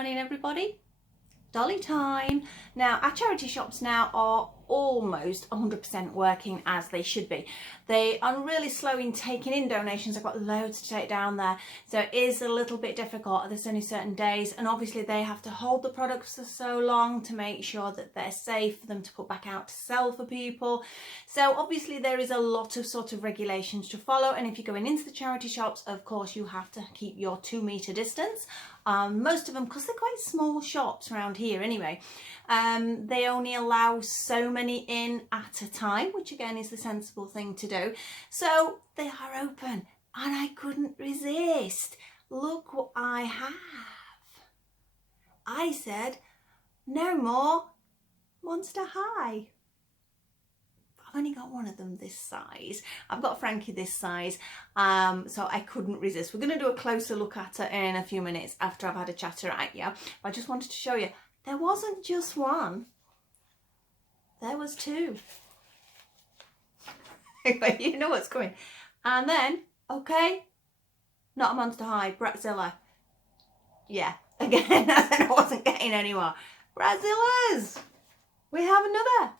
Morning everybody, Dolly time. Now our charity shops now are almost 100% working as they should be. They are really slow in taking in donations. I've got loads to take down there, so it is a little bit difficult. There's only certain days, and obviously they have to hold the products for so long to make sure that they're safe for them to put back out to sell for people. So obviously there is a lot of sort of regulations to follow, and if you're going into the charity shops, of course you have to keep your 2-metre distance. Most of them, because they're quite small shops around here anyway, they only allow so many in at a time, which again is the sensible thing to do. So they are open and I couldn't resist. Look what I have. I said, no more Monster High. I've only got one of them this size. I've got Frankie this size, so I couldn't resist. We're going to do a closer look at it in a few minutes after I've had a chatter at you. But I just wanted to show you, there wasn't just one. There was 2. Anyway, you know what's coming. And then, okay, not a Monster High, Bratzilla. Yeah, again, I said I wasn't getting any more. Bratzillaz. We have another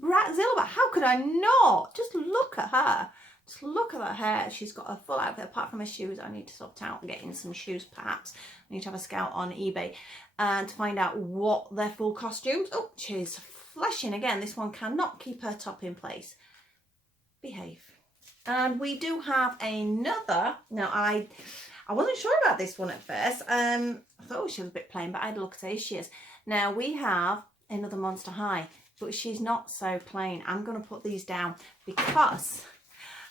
Bratzilla, but how could I not? Just look at her. Just look at her hair. She's got a full outfit apart from her shoes. I need to sort out and get in some shoes perhaps. I need to have a scout on eBay and to find out what their full costumes. Oh, she's flashing again. This one cannot keep her top in place. Behave. And we do have another. Now I wasn't sure about this one at first. I thought, oh, she was a bit plain, but I had a look at her. She is. Now we have another Monster High, but she's not so plain. I'm going to put these down because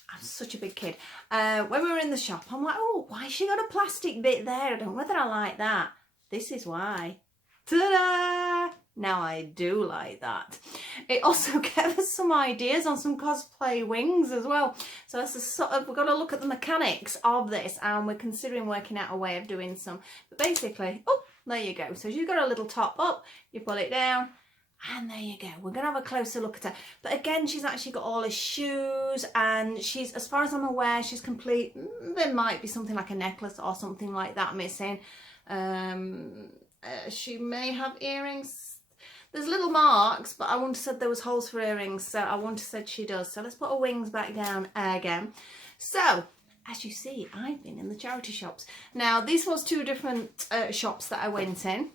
I'm such a big kid. When we were in the shop, I'm like, oh, why has she got a plastic bit there? I don't know whether I like that. This is why. Ta-da! Now I do like that. It also gave us some ideas on some cosplay wings as well. So that's a sort of, we've got to look at the mechanics of this, and we're considering working out a way of doing some. But basically, oh, there you go. So you've got a little top up, you pull it down, and there you go. We're going to have a closer look at her. But again, she's actually got all her shoes, and she's, as far as I'm aware, she's complete. There might be something like a necklace or something like that missing. She may have earrings. There's little marks, but I wouldn't have said there was holes for earrings, so I wouldn't have said she does. So let's put her wings back down again. So, as you see, I've been in the charity shops. Now, this was 2 different shops that I went in.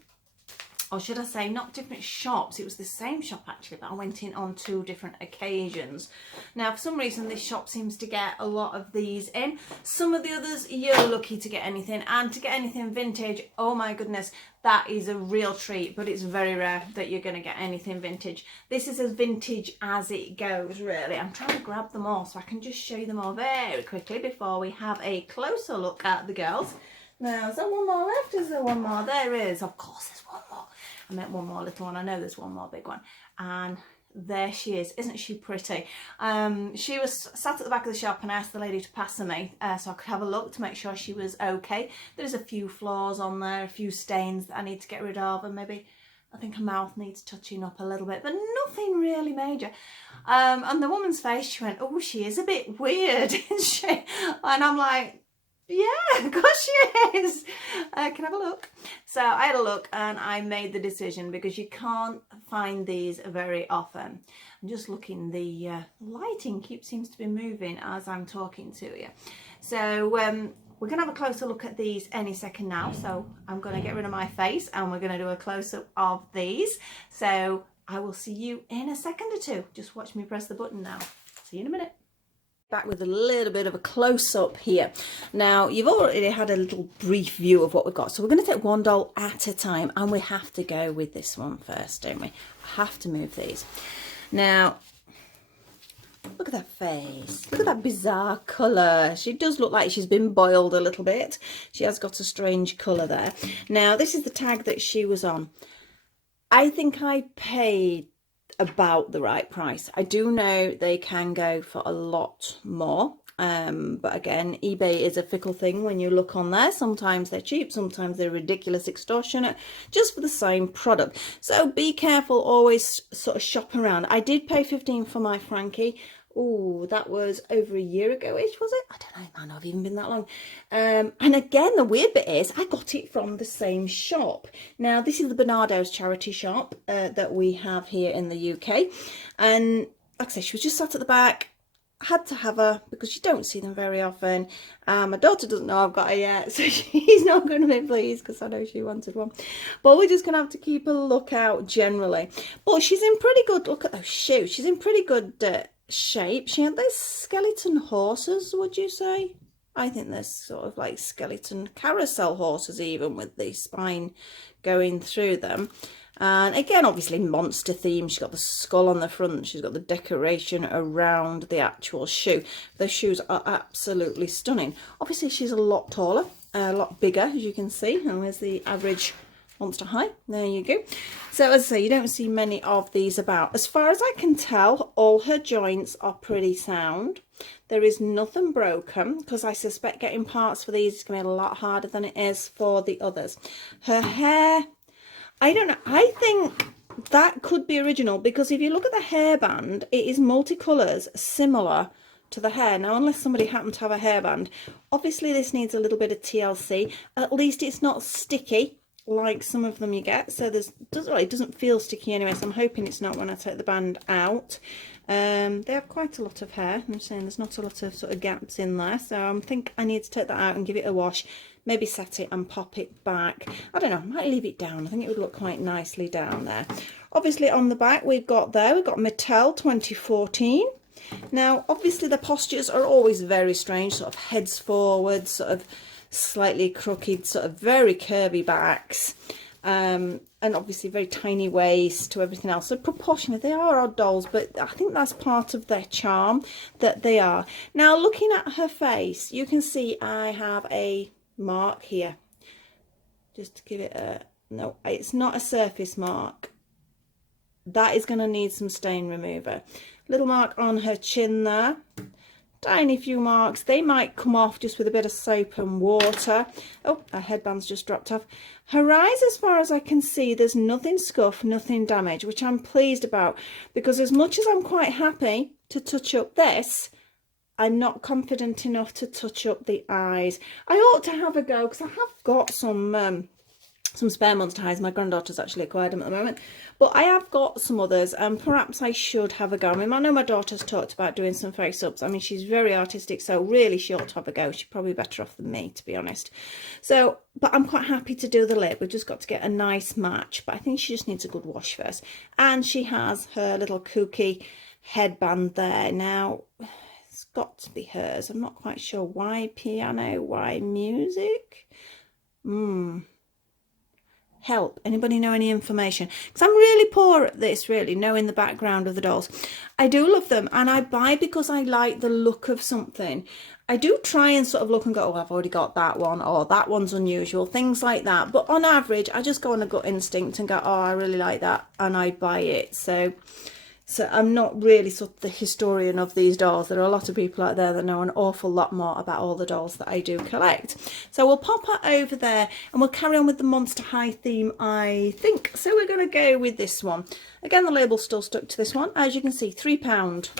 Or should I say, not different shops, it was the same shop actually, but I went in on 2 different occasions. Now, for some reason, this shop seems to get a lot of these in. Some of the others, you're lucky to get anything. And to get anything vintage, oh my goodness, that is a real treat, but it's very rare that you're going to get anything vintage. This is as vintage as it goes, really. I'm trying to grab them all so I can just show you them all very quickly before we have a closer look at the girls. Now, is there one more left? Is there one more? There is. Of course, there's one more. I meant one more little one. I know there's one more big one. And there she is. Isn't she pretty? She was sat at the back of the shop, and I asked the lady to pass her me so I could have a look to make sure she was okay. There's a few flaws on there, a few stains that I need to get rid of, and maybe I think her mouth needs touching up a little bit, but nothing really major. And the woman's face, she went, oh, she is a bit weird, isn't she? And I'm like, yeah, of course she is. Can I have a look? So I had a look and I made the decision because you can't find these very often. I'm just looking, the lighting seems to be moving as I'm talking to you. So we're going to have a closer look at these any second now. So I'm going to get rid of my face and we're going to do a close-up of these. So I will see you in a second or 2. Just watch me press the button now. See you in a minute. Back with a little bit of a close-up here. Now, you've already had a little brief view of what we've got, so we're going to take one doll at a time, and we have to go with this one first, don't we? I have to move these. Now, look at that face. Look at that bizarre colour. She does look like she's been boiled a little bit. She has got a strange colour there. Now, this is the tag that she was on. I think I paid about the right price. I do know they can go for a lot more, but again, eBay is a fickle thing. When you look on there, sometimes they're cheap, sometimes they're ridiculous extortionate just for the same product. So be careful, always sort of shop around. I did pay 15 for my Frankie. Oh, that was over a year ago-ish, was it? I don't know, it might not have even been that long. And again, the weird bit is I got it from the same shop. Now, this is the Bernardo's charity shop that we have here in the UK. And like I said, she was just sat at the back. Had to have her because you don't see them very often. My daughter doesn't know I've got her yet, so she's not going to be pleased because I know she wanted one. But we're just going to have to keep a lookout generally. But she's in pretty good, look at those shoes, she's in pretty good shape. She had those skeleton horses, would you say? I think there's sort of like skeleton carousel horses even with the spine going through them. And again, obviously monster theme. She's got the skull on the front. She's got the decoration around the actual shoe. Those shoes are absolutely stunning. Obviously, she's a lot taller, a lot bigger, as you can see. And there's the average monster high. There you go. So as I say, you don't see many of these about. As far as I can tell, all her joints are pretty sound. There is nothing broken because I suspect getting parts for these is going to be a lot harder than it is for the others. Her hair, I don't know. I think that could be original because if you look at the hairband, it is multicolours similar to the hair. Now, unless somebody happened to have a hairband, obviously this needs a little bit of TLC. At least it's not sticky like some of them you get. So it doesn't feel sticky anyway. So I'm hoping it's not when I take the band out. They have quite a lot of hair. I'm saying there's not a lot of sort of gaps in there. So I think I need to take that out and give it a wash. Maybe set it and pop it back. I don't know, I might leave it down. I think it would look quite nicely down there. Obviously on the back we've got Mattel 2014. Now obviously the postures are always very strange, sort of heads forward, sort of slightly crooked, sort of very curvy backs. And obviously very tiny waist to everything else. So proportionately, they are odd dolls, but I think that's part of their charm that they are. Now looking at her face, you can see I have a mark here, just to give it a no, it's not a surface mark. That is going to need some stain remover. Little mark on her chin there, tiny few marks. They might come off just with a bit of soap and water. Oh, her headband's just dropped off. Her eyes, as far as I can see, there's nothing scuffed, nothing damaged, which I'm pleased about, because as much as I'm quite happy to touch up this, I'm not confident enough to touch up the eyes. I ought to have a go because I have got some spare monster highs. My granddaughter's actually acquired them at the moment, but I have got some others and perhaps I should have a go. I mean, I know my daughter's talked about doing some face ups. I mean, she's very artistic, so really she ought to have a go. She's probably better off than me, to be honest. So, but I'm quite happy to do the lip. We've just got to get a nice match, but I think she just needs a good wash first. And she has her little kooky headband there. Now, it's got to be hers. I'm not quite sure. Why piano? Why music? Help. Anybody know any information? Because I'm really poor at this, really, knowing the background of the dolls. I do love them, and I buy because I like the look of something. I do try and sort of look and go, oh, I've already got that one, or that one's unusual, things like that. But on average, I just go on a gut instinct and go, oh, I really like that, and I buy it. So I'm not really sort of the historian of these dolls. There are a lot of people out there that know an awful lot more about all the dolls that I do collect. So we'll pop her over there and we'll carry on with the Monster High theme, I think. So we're going to go with this one. Again, the label's still stuck to this one. As you can see, £3.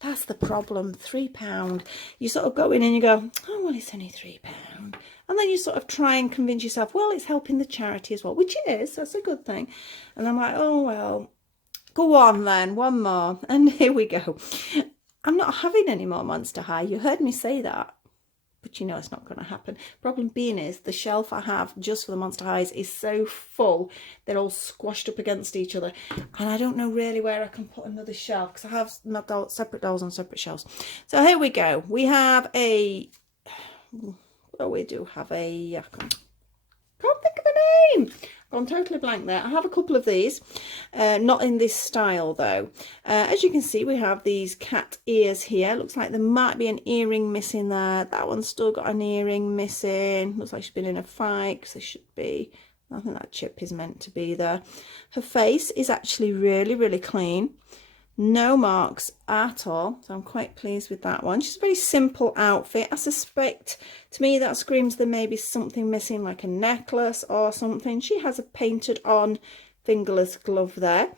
That's the problem, £3. You sort of go in and you go, oh, well, it's only £3. And then you sort of try and convince yourself, well, it's helping the charity as well, which it is. That's a good thing. And I'm like, oh, well, go on then, one more. And here we go. I'm not having any more Monster High. You heard me say that. But you know it's not going to happen. Problem being is the shelf I have just for the Monster Highs is so full. They're all squashed up against each other. And I don't know really where I can put another shelf because I have my separate dolls on separate shelves. So here we go. We have a... Oh, we do have a... I can't think of a name. I'm totally blank there. I have a couple of these, not in this style though. As you can see, we have these cat ears here. Looks like there might be an earring missing there. That one's still got an earring missing. Looks like she's been in a fight because there should be. I think that chip is meant to be there. Her face is actually really, really clean. No marks at all, so I'm quite pleased with that one. She's a very simple outfit. I suspect, to me, that screams there may be something missing, like a necklace or something. She has a painted on fingerless glove there.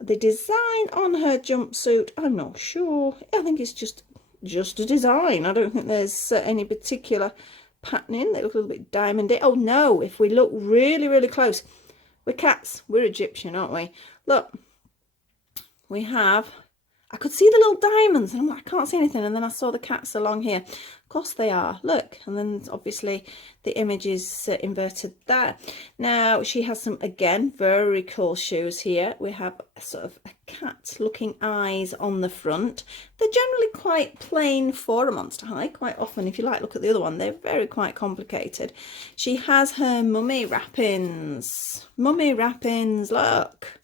The design on her jumpsuit, I'm not sure. I think it's just a design. I don't think there's any particular patterning. They look a little bit diamondy. Oh no, if we look really, really close, we're cats. We're Egyptian, aren't we? Look, we have, I could see the little diamonds and I'm like, I can't see anything. And then I saw the cats along here. Of course they are. Look. And then obviously the image is inverted there. Now she has some, again, very cool shoes here. We have a sort of a cat looking eyes on the front. They're generally quite plain for a Monster High. Quite often, if you like, look at the other one. They're very quite complicated. She has her mummy wrappings. Mummy wrappings, look.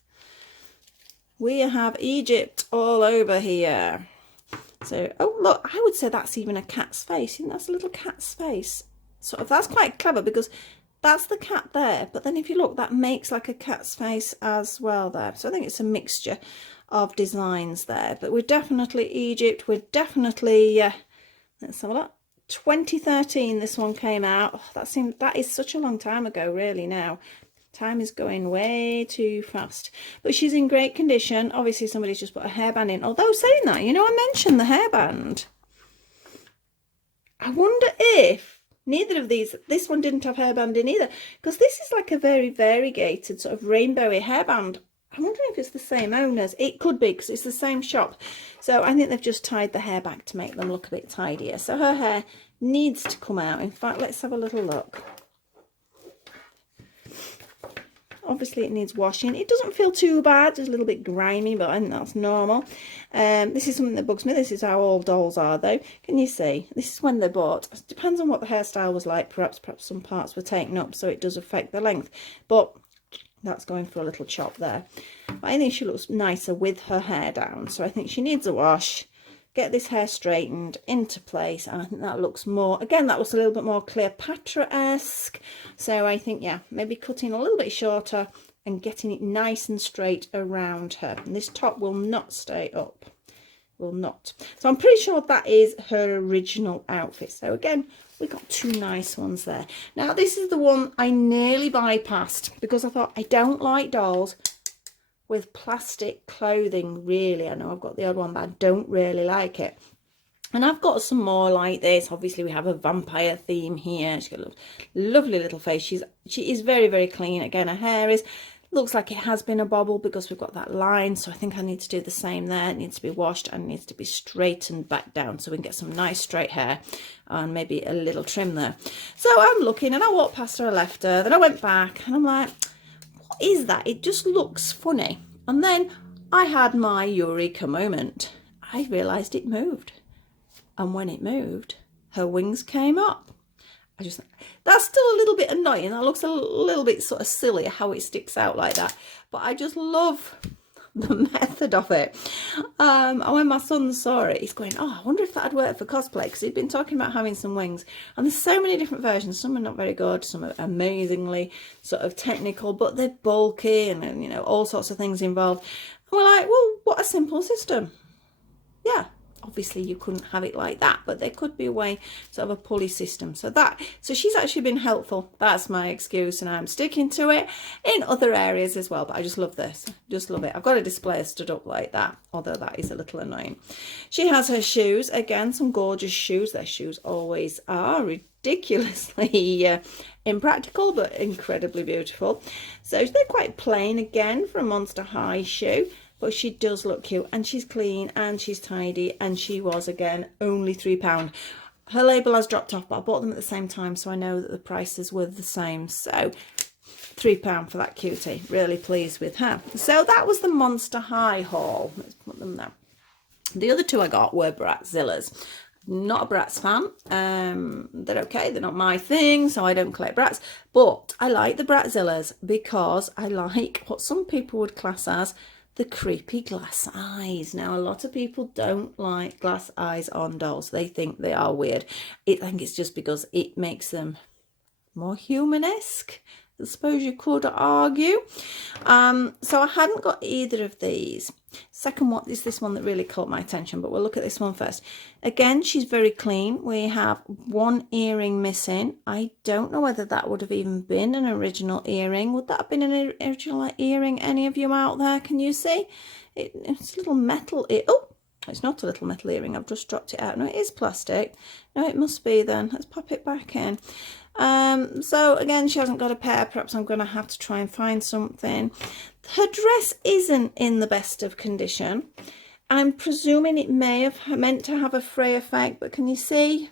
We have Egypt all over here. So, oh look, I would say that's even a cat's face. You know, that's a little cat's face. Sort of, that's quite clever because that's the cat there. But then if you look, that makes like a cat's face as well there. So I think it's a mixture of designs there. But we're definitely Egypt. We're definitely, let's have a look. 2013 this one came out. Oh, that is such a long time ago really now. Time is going way too fast. But she's in great condition. Obviously, somebody's just put a hairband in. Although, saying that, you know, I mentioned the hairband. I wonder if neither of these, this one didn't have hairband in either. Because this is like a very variegated sort of rainbowy hairband. I'm wondering if it's the same owners. It could be because it's the same shop. So I think they've just tied the hair back to make them look a bit tidier. So her hair needs to come out. In fact, let's have a little look. Obviously it needs washing. It doesn't feel too bad, just a little bit grimy, but I think that's normal. This is something that bugs me. This is how all dolls are though. Can you see? This is when they're bought. It depends on what the hairstyle was like. Perhaps some parts were taken up, so it does affect the length. But that's going for a little chop there. But I think she looks nicer with her hair down. So I think she needs a wash. Get this hair straightened into place, and I think that looks more, again, that looks a little bit more Cleopatra-esque. So I think, yeah, maybe cutting a little bit shorter and getting it nice and straight around her. And this top will not stay up, will not. So I'm pretty sure that is her original outfit. So again, we got two nice ones there. Now this is the one I nearly bypassed because I thought I don't like dolls with plastic clothing, really. I know I've got the odd one, but I don't really like it. And I've got some more like this. Obviously, we have a vampire theme here. She's got a lovely little face. She is very, very clean. Again, her hair looks like it has been a bobble because we've got that line. So I think I need to do the same there. It needs to be washed and needs to be straightened back down so we can get some nice straight hair and maybe a little trim there. So I'm looking and I walked past her, I left her. Then I went back and I'm like, what is that? It just looks funny. And then I had my eureka moment. I realised it moved. And when it moved, her wings came up. That's still a little bit annoying. That looks a little bit sort of silly how it sticks out like that. But I just love the method of it. And when my son saw it, he's going, oh, I wonder if that'd work for cosplay, because he'd been talking about having some wings, and there's so many different versions. Some are not very good, some are amazingly sort of technical, but they're bulky and you know, all sorts of things involved. And we're like, well, what a simple system. Yeah, obviously you couldn't have it like that, but there could be a way, sort of a pulley system. So she's actually been helpful. That's my excuse, and I'm sticking to it in other areas as well. But I just love this, just love it. I've got a display stood up like that, although that is a little annoying. She has her shoes, again, some gorgeous shoes. Their shoes always are ridiculously impractical, but incredibly beautiful. So they're quite plain again for a Monster High shoe. But she does look cute, and she's clean and she's tidy, and she was, again, only £3. Her label has dropped off, but I bought them at the same time, so I know that the prices were the same. So £3 for that cutie. Really pleased with her. So that was the Monster High haul. Let's put them there. The other two I got were Bratzillaz. Not a Bratz fan. They're okay. They're not my thing, so I don't collect Bratz. But I like the Bratzillaz because I like what some people would class as the creepy glass eyes. Now, a lot of people don't like glass eyes on dolls. They think they are weird. I think it's just because it makes them more human-esque, I suppose you could argue. So I hadn't got either of these. Second one is this one that really caught my attention, but we'll look at this one first. Again, she's very clean. We have one earring missing. I don't know whether that would have even been an original earring. Would that have been an original earring? Any of you out there? Can you see? It's a little metal. Oh, it's not a little metal earring. I've just dropped it out. No, it is plastic. No, it must be then. Let's pop it back in. So again, she hasn't got a pair. Perhaps I'm going to have to try and find something. Her dress isn't in the best of condition. I'm presuming it may have meant to have a fray effect, but can you see?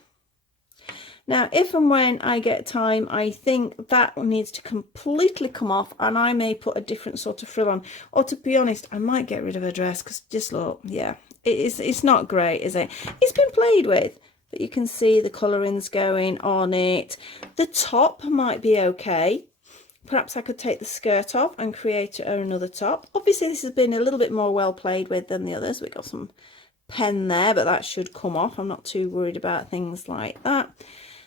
Now, if and when I get time, I think that needs to completely come off, and I may put a different sort of frill on. Or to be honest, I might get rid of her dress, because just look, yeah, it's not great, is it? It's been played with, but you can see the colourings going on it. The top might be okay. Perhaps I could take the skirt off and create another top. Obviously, this has been a little bit more well played with than the others. We've got some pen there, but that should come off. I'm not too worried about things like that.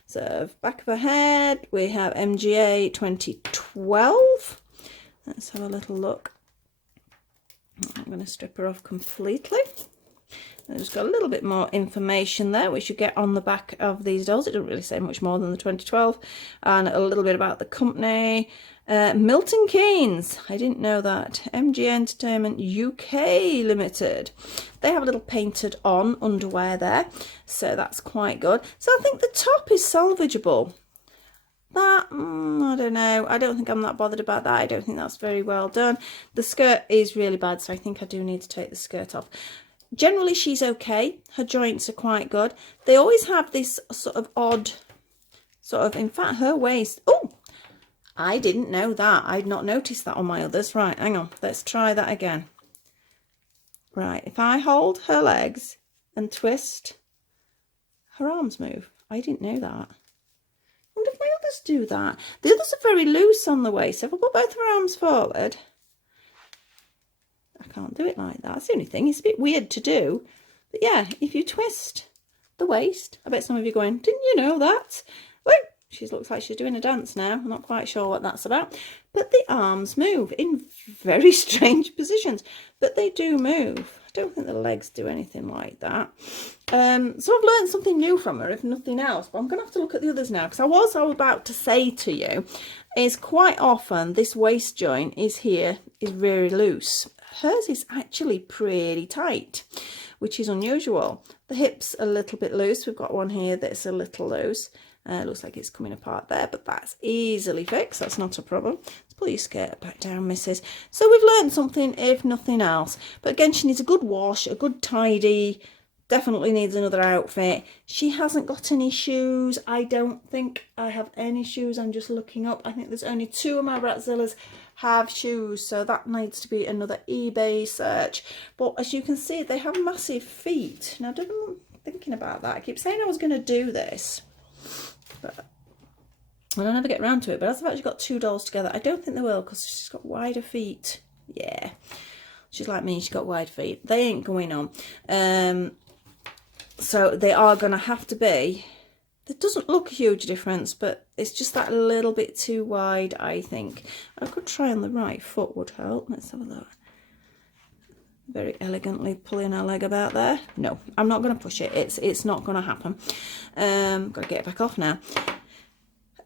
So, back of her head, we have MGA 2012. Let's have a little look. I'm going to strip her off completely. I've just got a little bit more information there, which you get on the back of these dolls. It doesn't really say much more than the 2012. And a little bit about the company. Milton Keynes, I didn't know that. MG Entertainment UK Limited. They have a little painted on underwear there, so that's quite good. So I think the top is salvageable. That, I don't know. I don't think I'm that bothered about that. I don't think that's very well done. The skirt is really bad, so I think I do need to take the skirt off. Generally, she's okay. Her joints are quite good. They always have this sort of odd, in fact, her waist. Oh, I didn't know that. I'd not noticed that on my others. Right, hang on. Let's try that again. Right, if I hold her legs and twist, her arms move. I didn't know that. I wonder if my others do that. The others are very loose on the waist. If I put both her arms forward, I can't do it like that. That's the only thing. It's a bit weird to do. But yeah, if you twist the waist, I bet some of you are going, didn't you know that? Well, she looks like she's doing a dance now. I'm not quite sure what that's about. But the arms move in very strange positions. But they do move. I don't think the legs do anything like that. So I've learned something new from her, if nothing else. But I'm going to have to look at the others now. Because I was about to say to you, is quite often this waist joint is very loose. Hers is actually pretty tight, which is unusual. The hips are a little bit loose. We've got one here that's a little loose. Looks like it's coming apart there, but that's easily fixed. That's not a problem. Let's pull your skirt back down, missus. So we've learned something, if nothing else. But again, she needs a good wash, a good tidy. Definitely needs another outfit. She hasn't got any shoes. I don't think I have any shoes. I'm just looking up. I think there's only 2 of my Bratzillas have shoes, so that needs to be another eBay search. But as you can see, they have massive feet. Now, I'm thinking about that. I keep saying I was going to do this, but I'll never get around to it. But as I've actually got 2 dolls together, I don't think they will, because she's got wider feet. Yeah, she's like me. She's got wide feet. They ain't going on. So they are going to have to be. It doesn't look a huge difference, but it's just that little bit too wide, I think. I could try on the right foot would help. Let's have a look. Very elegantly pulling her leg about there. No, I'm not going to push it. It's not going to happen. Got to get it back off now.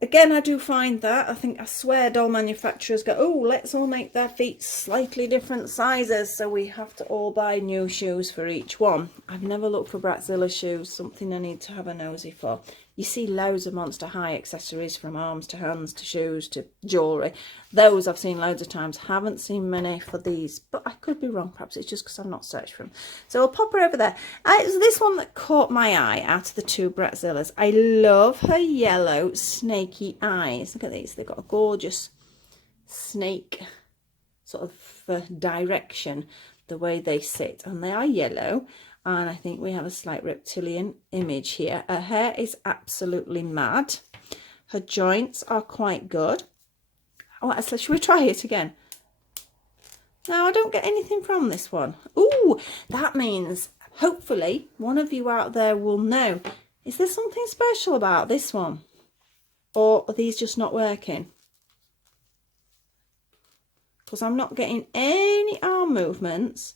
Again, I do find that. I swear doll manufacturers go, oh, let's all make their feet slightly different sizes. So we have to all buy new shoes for each one. I've never looked for Bratzilla shoes, something I need to have a nosy for. You see loads of Monster High accessories, from arms to hands to shoes to jewellery. Those I've seen loads of times. Haven't seen many for these, but I could be wrong. Perhaps it's just because I've not searched for them. So I'll pop her over there. It was this one that caught my eye out of the 2 Bratzillas. I love her yellow snaky eyes. Look at these. They've got a gorgeous snake sort of direction, the way they sit. And they are yellow. And I think we have a slight reptilian image here. Her hair is absolutely mad. Her joints are quite good. Oh, so should we try it again? No, I don't get anything from this one. Ooh, that means hopefully one of you out there will know. Is there something special about this one? Or are these just not working? Because I'm not getting any arm movements.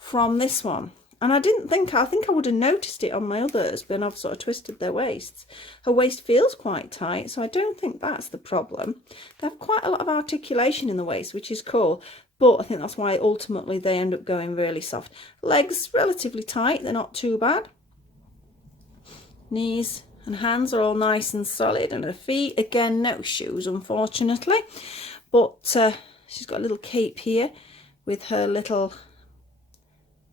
from this one. And I think I would have noticed it on my others when I've sort of twisted their waists. Her waist feels quite tight, so I don't think that's the problem. They have quite a lot of articulation in the waist, which is cool. But I think that's why ultimately they end up going really soft. Legs, relatively tight. They're not too bad. Knees and hands are all nice and solid. And her feet, again, no shoes, unfortunately. But she's got a little cape here with her little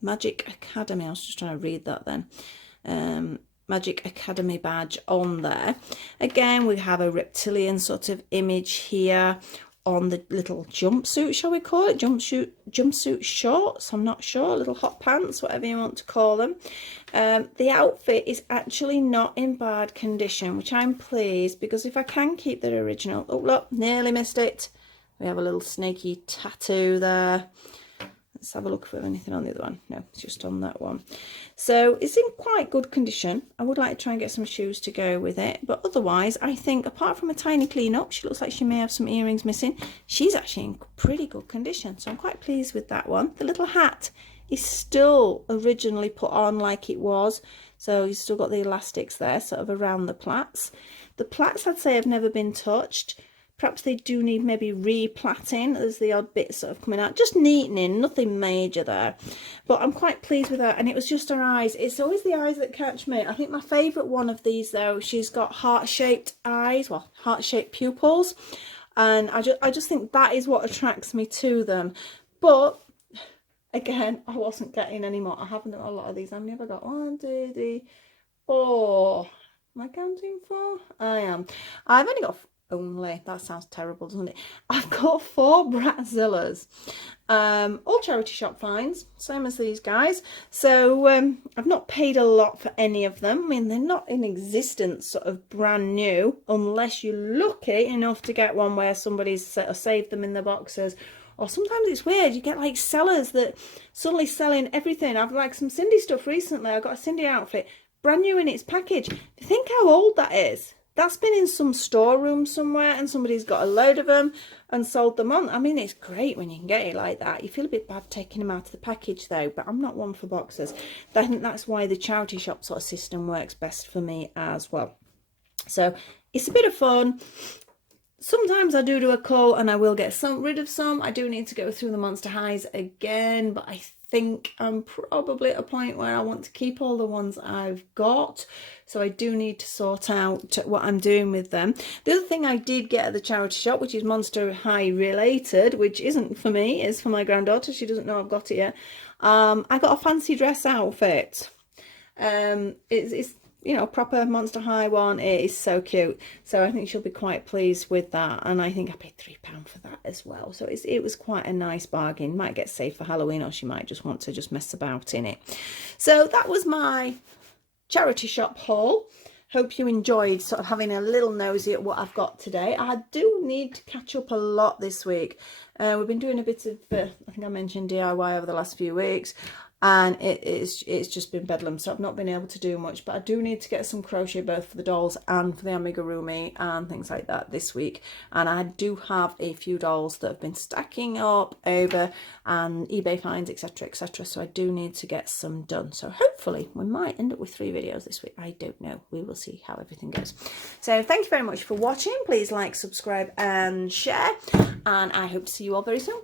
Magic Academy. I was just trying to read that then. Magic Academy badge on there. Again, we have a reptilian sort of image here on the little jumpsuit, shall we call it? Jumpsuit shorts, I'm not sure. Little hot pants, whatever you want to call them. The outfit is actually not in bad condition, which I'm pleased, because if I can keep the original... Oh, look, nearly missed it. We have a little snaky tattoo there. Let's have a look for anything on the other one. No, it's just on that one. So it's in quite good condition. I would like to try and get some shoes to go with it. But otherwise, I think apart from a tiny clean up, she looks like she may have some earrings missing. She's actually in pretty good condition. So I'm quite pleased with that one. The little hat is still originally put on like it was. So you've still got the elastics there, sort of around the plaits. The plaits, I'd say, have never been touched. Perhaps they do need maybe re-plaiting. There's the odd bit sort of coming out. Just neatening, nothing major there. But I'm quite pleased with her. And it was just her eyes. It's always the eyes that catch me. I think my favourite one of these, though, she's got heart-shaped eyes. Well, heart-shaped pupils. And I just think that is what attracts me to them. But, again, I wasn't getting any more. I haven't got a lot of these. How many have I got? 1, 2, 3, 4. Am I counting 4? I am. I've only got... Only, that sounds terrible, doesn't it? I've got 4 Bratzillaz, all charity shop finds, same as these guys. So I've not paid a lot for any of them. I mean, they're not in existence, sort of brand new, unless you're lucky enough to get one where somebody's saved them in the boxes. Or sometimes it's weird, you get like sellers that suddenly selling everything. I've like some Cindy stuff recently. I got a Cindy outfit, brand new in its package. Think how old that is. That's been in some storeroom somewhere and somebody's got a load of them and sold them on. I mean, it's great when you can get it like that. You feel a bit bad taking them out of the package though, but I'm not one for boxes. I think that's why the charity shop sort of system works best for me as well. So it's a bit of fun. Sometimes I do a cull and I will get rid of some. I do need to go through the Monster Highs again, but I think I'm probably at a point where I want to keep all the ones I've got. So I do need to sort out what I'm doing with them. The other thing I did get at the charity shop, which is Monster High related, which isn't for me, is for my granddaughter. She doesn't know I've got it yet. I got a fancy dress outfit. It's you know, proper Monster High one. It is so cute. So I think she'll be quite pleased with that. And I think I paid £3 for that as well. So it was quite a nice bargain. Might get saved for Halloween, or she might just want to just mess about in it. So that was my charity shop haul. Hope you enjoyed sort of having a little nosy at what I've got today. I do need to catch up a lot this week. We've been doing a bit of, I think I mentioned DIY over the last few weeks. And it's just been bedlam, so I've not been able to do much, but I do need to get some crochet both for the dolls and for the amigurumi and things like that this week. And I do have a few dolls that have been stacking up over and eBay finds, etc, etc, so I do need to get some done. So hopefully we might end up with 3 videos this week. I don't know, we will see how everything goes. So thank you very much for watching. Please like, subscribe and share, and I hope to see you all very soon.